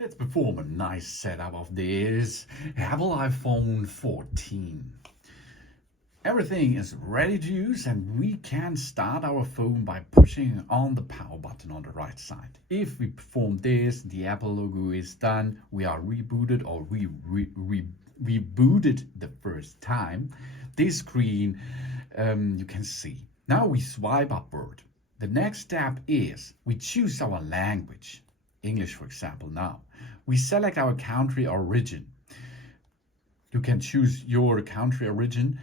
Let's perform a nice setup of this Apple iPhone 14. Everything is ready to use and we can start our phone by pushing on the power button on the right side. If we perform this, the Apple logo is done, we are rebooted or we rebooted the first time. This screen you can see. Now we swipe upward. The next step is we choose our language. English, for example, now. We select our country origin. You can choose your country origin,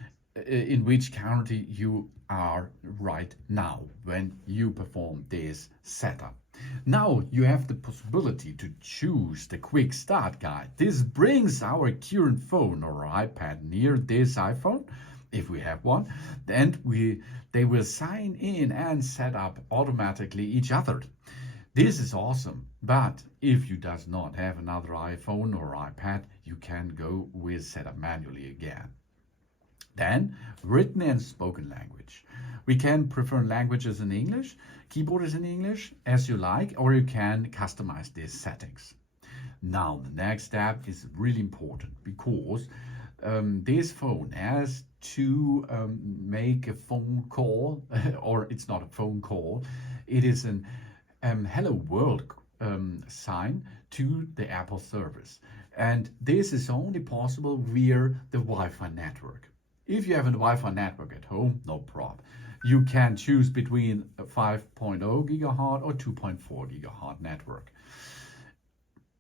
in which country you are right now when you perform this setup. Now you have the possibility to choose the quick start guide. This brings our current phone or iPad near this iPhone, if we have one, and they will sign in and set up automatically each other. This is awesome, but if you does not have another iPhone or iPad, you can go with setup manually again. Then, written and spoken language. We can prefer languages in English, keyboard is in English, as you like, or you can customize these settings. Now, the next step is really important because this phone has to make a phone call, or it's not a phone call, it is an hello world sign to the Apple service. And this is only possible via the Wi-Fi network. If you have a Wi-Fi network at home, no problem. You can choose between a 5.0 gigahertz or 2.4 gigahertz network.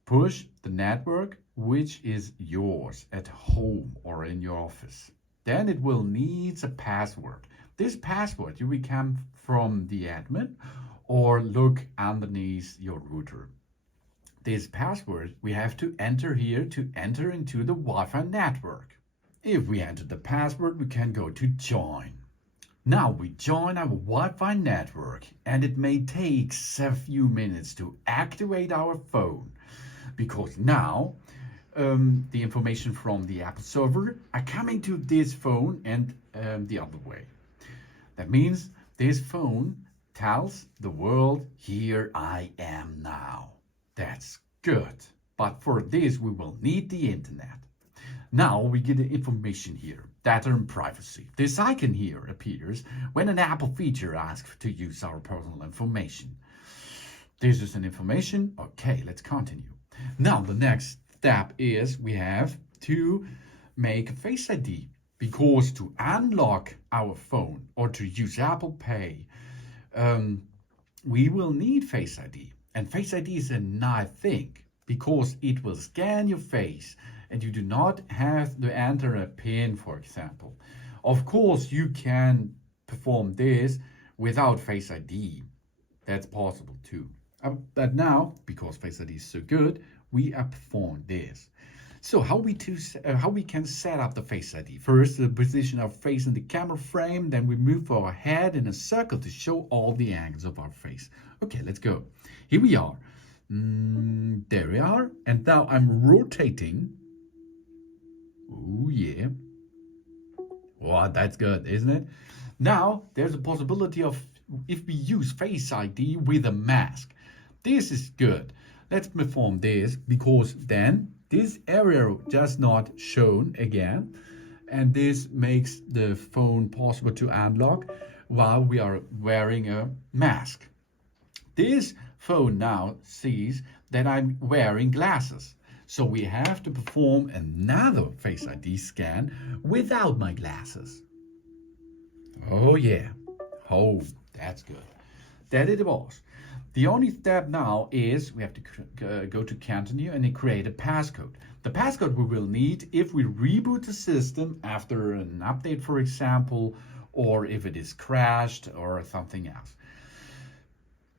Push the network which is yours at home or in your office. Then it will need a password. This password you will come from the admin or look underneath your router. This password we have to enter here to enter into the Wi-Fi network. If we enter the password, we can go to join. Now we join our Wi-Fi network and it may take a few minutes to activate our phone because now the information from the Apple server are coming to this phone and the other way. That means this phone tells the world, here I am now. That's good. But for this, we will need the internet. Now we get the information here, data and privacy. This icon here appears when an Apple feature asks to use our personal information. This is an information. Okay, let's continue. Now the next step is we have to make a Face ID because to unlock our phone or to use Apple Pay, we will need Face ID. And Face ID is a nice thing because it will scan your face and you do not have to enter a PIN, for example. Of course, you can perform this without Face ID. That's possible too. But now, because Face ID is so good, we perform this. So how we can set up the Face ID? First, the position of face in the camera frame. Then we move our head in a circle to show all the angles of our face. Okay, let's go. Here we are. There we are. And now I'm rotating. Oh, yeah. Wow, that's good, isn't it? Now, there's a possibility of if we use Face ID with a mask. This is good. Let's perform this because then this area just not shown again. And this makes the phone possible to unlock while we are wearing a mask. This phone now sees that I'm wearing glasses. So we have to perform another Face ID scan without my glasses. Oh yeah. Oh, that's good. That it was. The only step now is we have to go to continue and create a passcode. The passcode we will need if we reboot the system after an update, for example, or if it is crashed or something else.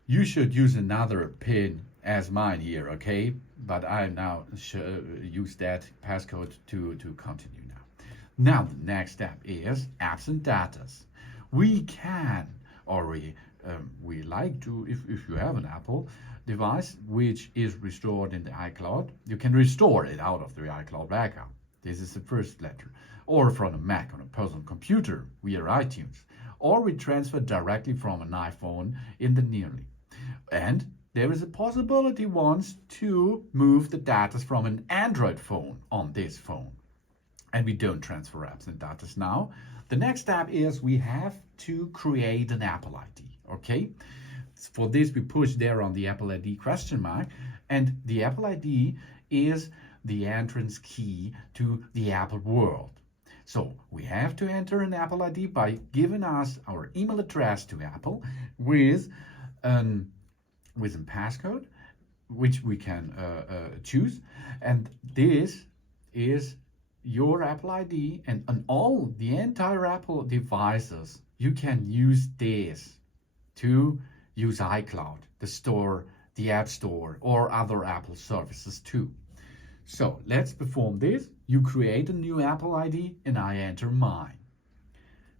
You should use another PIN as mine here, okay? But I now use that passcode to continue now. Now the next step is apps and datas. We can, or we like to, if you have an Apple device which is restored in the iCloud, you can restore it out of the iCloud backup. This is the first letter. Or from a Mac on a personal computer via iTunes. Or we transfer directly from an iPhone in the nearly. And there is a possibility once to move the data from an Android phone on this phone. And we don't transfer apps and data now. The next step is we have to create an Apple ID, okay? For this, we push there on the Apple ID question mark, and the Apple ID is the entrance key to the Apple world. So we have to enter an Apple ID by giving us our email address to Apple with a passcode, which we can choose. And this is your Apple ID, and on all the entire Apple devices, you can use this to use iCloud, the store, the App Store, or other Apple services too. So let's perform this. You create a new Apple ID and I enter mine.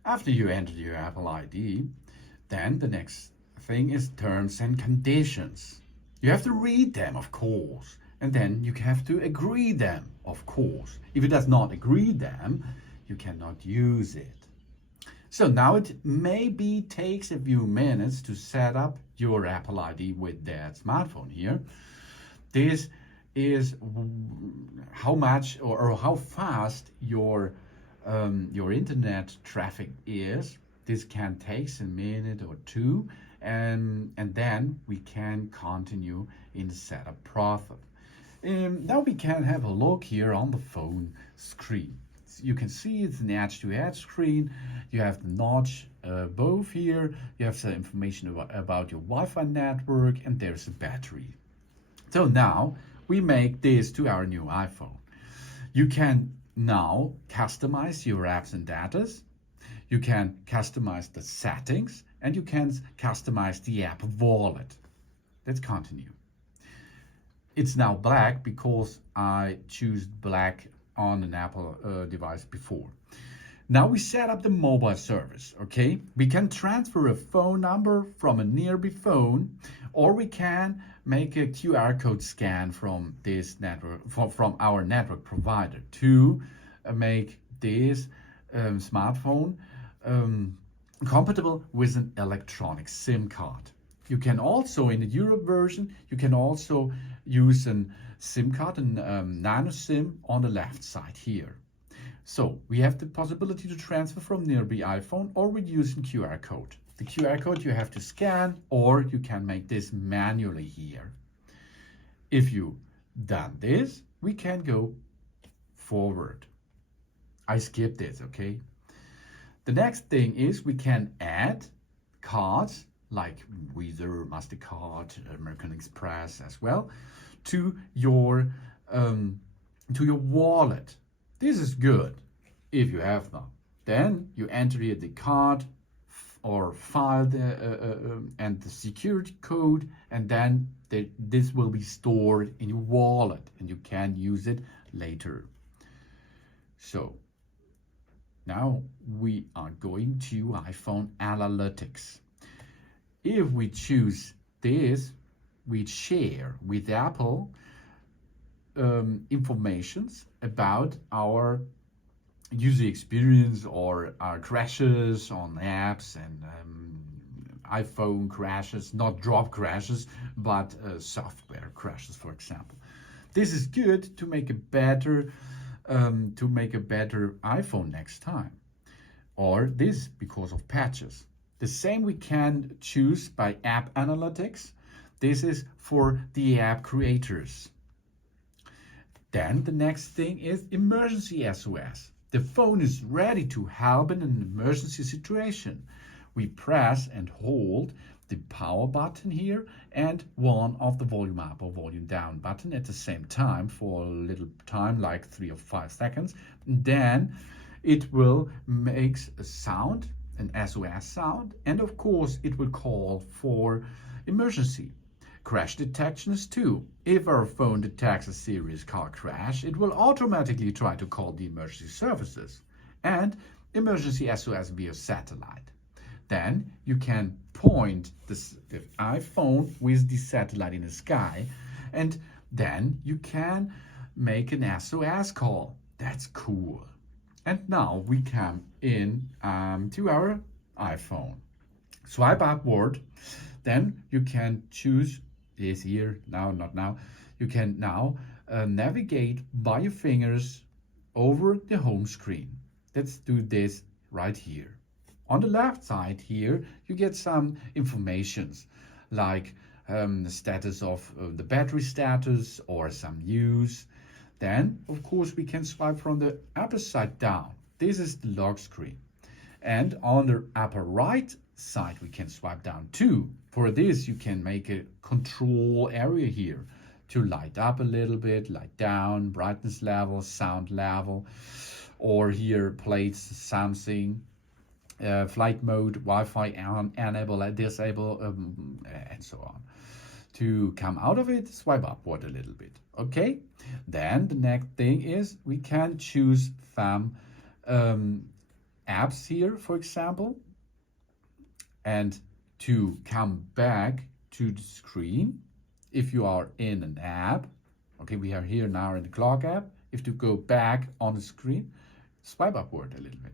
After you enter your Apple ID, then the next thing is terms and conditions. You have to read them, of course, and then you have to agree them, of course. If it does not agree them, you cannot use it. So now it maybe takes a few minutes to set up your Apple ID with that smartphone here. This is how much or how fast your internet traffic is. This can take a minute or two, and then we can continue in the setup process. Now we can have a look here on the phone screen. You can see it's an edge-to-edge screen. You have the notch both here. You have some information about your Wi-Fi network, and there's a battery. So now we make this to our new iPhone. You can now customize your apps and data. You can customize the settings, and you can customize the app wallet. Let's continue. It's now black because I choose black on an Apple device before. Now we set up the mobile service, okay? We can transfer a phone number from a nearby phone, or we can make a QR code scan from this network, from our network provider to make this smartphone compatible with an electronic SIM card. You can also, in the Europe version, you can also use a SIM card, and nano SIM on the left side here. So we have the possibility to transfer from nearby iPhone, or with using QR code. The QR code you have to scan, or you can make this manually here. If you done this, we can go forward. I skipped this, okay? The next thing is we can add cards like Visa, MasterCard, American Express as well to your wallet. This is good if you have them. Then you enter here the card or file and the security code, and then this will be stored in your wallet and you can use it later. So now we are going to iPhone Analytics. If we choose this, we share with Apple informations about our user experience or our crashes on apps and iPhone crashes, not drop crashes, but software crashes, for example. This is good to make a better iPhone next time, or this because of patches. The same we can choose by App Analytics. This is for the app creators. Then the next thing is Emergency SOS. The phone is ready to help in an emergency situation. We press and hold the power button here and one of the volume up or volume down button at the same time for a little time, like 3 or 5 seconds. Then it will make a sound, an SOS sound, and of course it will call for emergency. Crash detection is too. If our phone detects a serious car crash, it will automatically try to call the emergency services and emergency SOS via satellite. Then you can point the iPhone with the satellite in the sky, and then you can make an SOS call. That's cool. And now we come in to our iPhone. Swipe upward, then you can choose is here now, not now. You can now navigate by your fingers over the home screen. Let's do this right here. On the left side here, you get some informations like the status of the battery status or some news. Then, of course, we can swipe from the upper side down. This is the lock screen. And on the upper right side, we can swipe down too. For this, you can make a control area here to light up a little bit, light down, brightness level, sound level, or here plates something, flight mode, Wi-Fi enable, disable, and so on. To come out of it, swipe upward a little bit. Okay, then the next thing is we can choose some apps here, for example, and to come back to the screen, if you are in an app, okay, we are here now in the clock app. If to go back on the screen, swipe upward a little bit.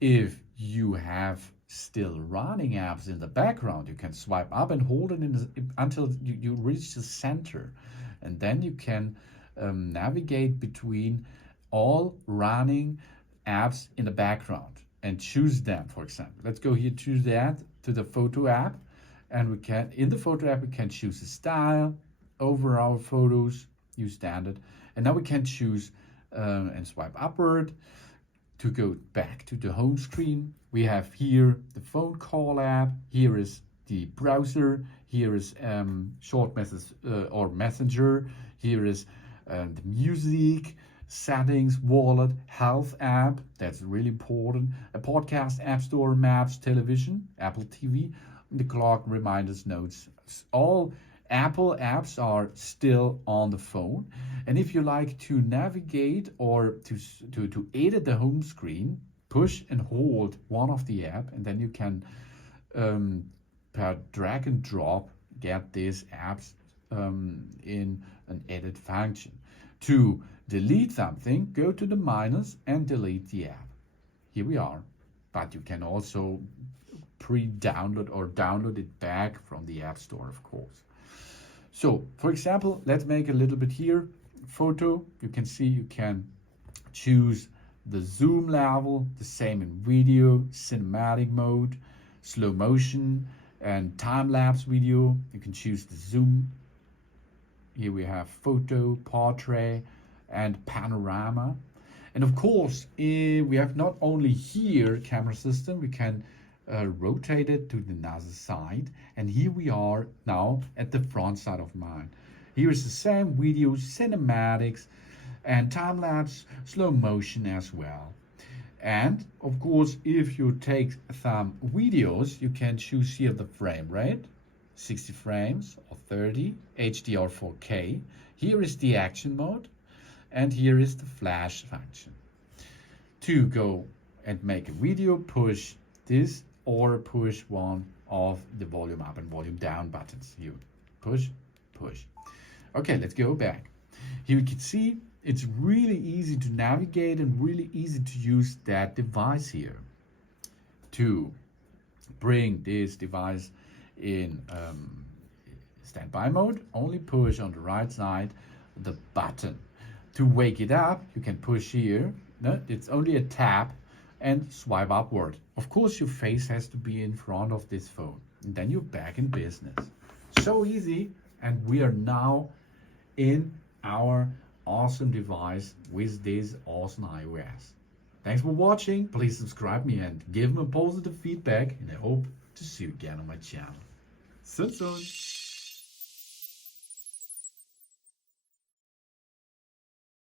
If you have still running apps in the background, you can swipe up and hold it until you reach the center, and then you can navigate between all running apps in the background and choose them. For example, let's go here, choose that to the photo app, and we can, in the photo app, we can choose the style over our photos, use standard, and now we can choose and swipe upward to go back to the home screen. We have here the phone call app, here is the browser, here is short message or messenger, here is the music, settings, wallet, health app, that's really important, a podcast, app store, maps, television, Apple TV, the clock, reminders, notes. All Apple apps are still on the phone. And if you like to navigate or to edit the home screen, push and hold one of the app, and then you can per drag and drop get these apps in an edit function. To delete something, go to the minus and delete the app. Here we are. But you can also pre-download or download it back from the App Store, of course. So, for example, let's make a little bit here. Photo, you can see you can choose the zoom level, the same in video, cinematic mode, slow motion, and time-lapse video. You can choose the zoom. Here we have photo, portrait, and panorama. And of course, we have not only here camera system, we can rotate it to the other side. And here we are now at the front side of mine. Here is the same video, cinematics, and time-lapse, slow motion as well. And of course, if you take some videos, you can choose here the frame rate, 60 frames or 30, HD or 4K. Here is the action mode, and here is the flash function. To go and make a video, push this or push one of the volume up and volume down buttons. You push, push. Okay, let's go back. Here you can see it's really easy to navigate and really easy to use that device here. To bring this device in standby mode, only push on the right side the button. To wake it up, you can push here. No, it's only a tap and swipe upward. Of course, your face has to be in front of this phone, and then you're back in business. So easy, and we are now in our awesome device with this awesome iOS. Thanks for watching. Please subscribe me and give me a positive feedback, and I hope to see you again on my channel. So soon.